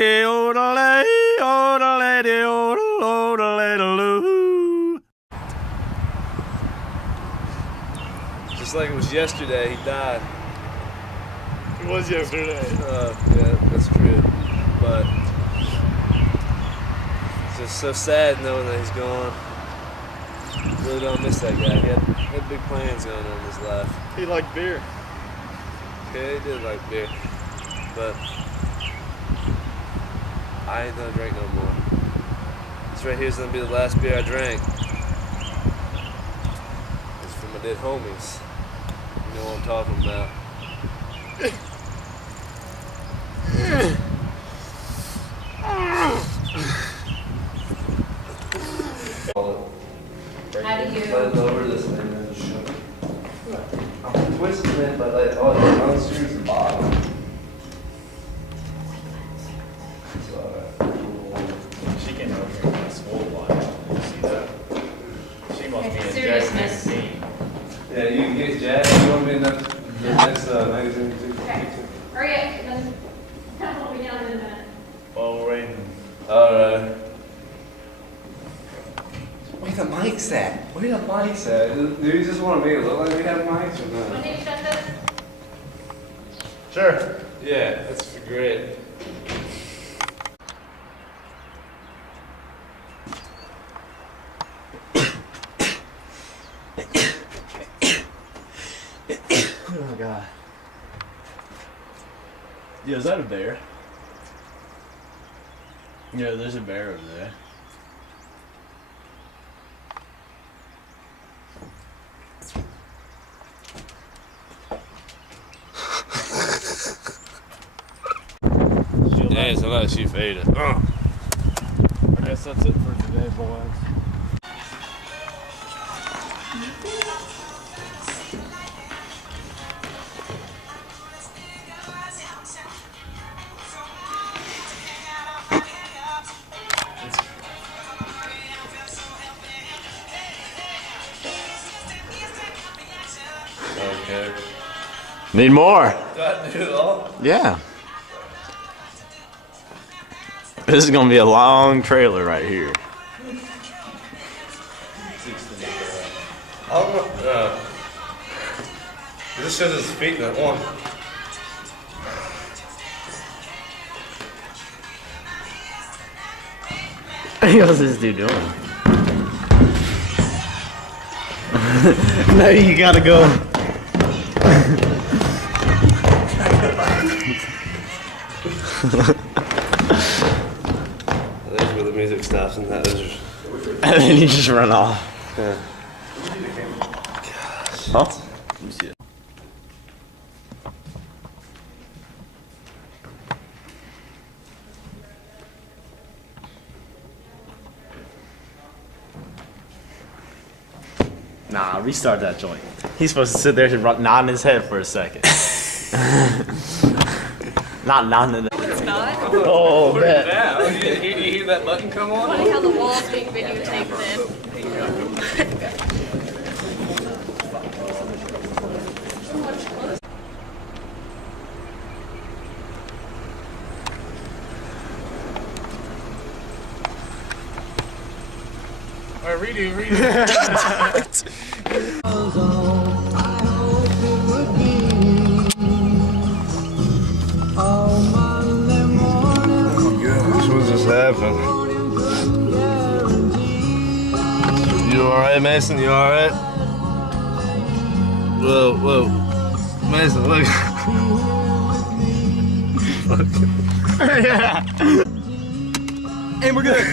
Just like it was yesterday, he died. It was yesterday. Yeah, that's true. But it's just so sad knowing that he's gone. Really don't miss that guy. He had big plans going on in his life. He liked beer. Yeah, he did like beer. But I ain't gonna drink no more. This right here's gonna be the last beer I drank. It's from my dead homies. You know what I'm talking about. How do you? Let it over this thing and then just shove it. I'm twisting it, but like, oh, the monster's the bottom. It's alright. She came over here in a swole one. You see that? She must be in Seriousness. Jack's scene. Yeah, you can get Jack. You want me in the next magazine too? Okay. Hurry up, then we'll be down in a minute. While we're waiting. Alright. Where the mics at? Where the mics at? Do you just want to make it look like we have mics or Want not? to shut this? Sure. Yeah, that's great. Oh god. Yeah, is that a bear? Yeah, there's a bear over there. Yeah, so let you fade it. I guess that's it for today, boys. Okay. Need more. Do I do it all? Yeah. This is gonna be a long trailer right here. I don't know. This shows his feet in that one. What's this dude doing? No, you gotta go. That's where the music stops and that is. And then you just run off. Yeah. Huh? Let me see it. Nah, restart that joint. He's supposed to sit there and nod his head for a second. Not nodding it. It's not. Oh, man. Yeah, you hear that button come on? Funny how the wall's being videotaped then. Alright, redo. Goodness, what just happened? You alright, Mason? You alright? Whoa. Mason, look. Yeah. And we're good.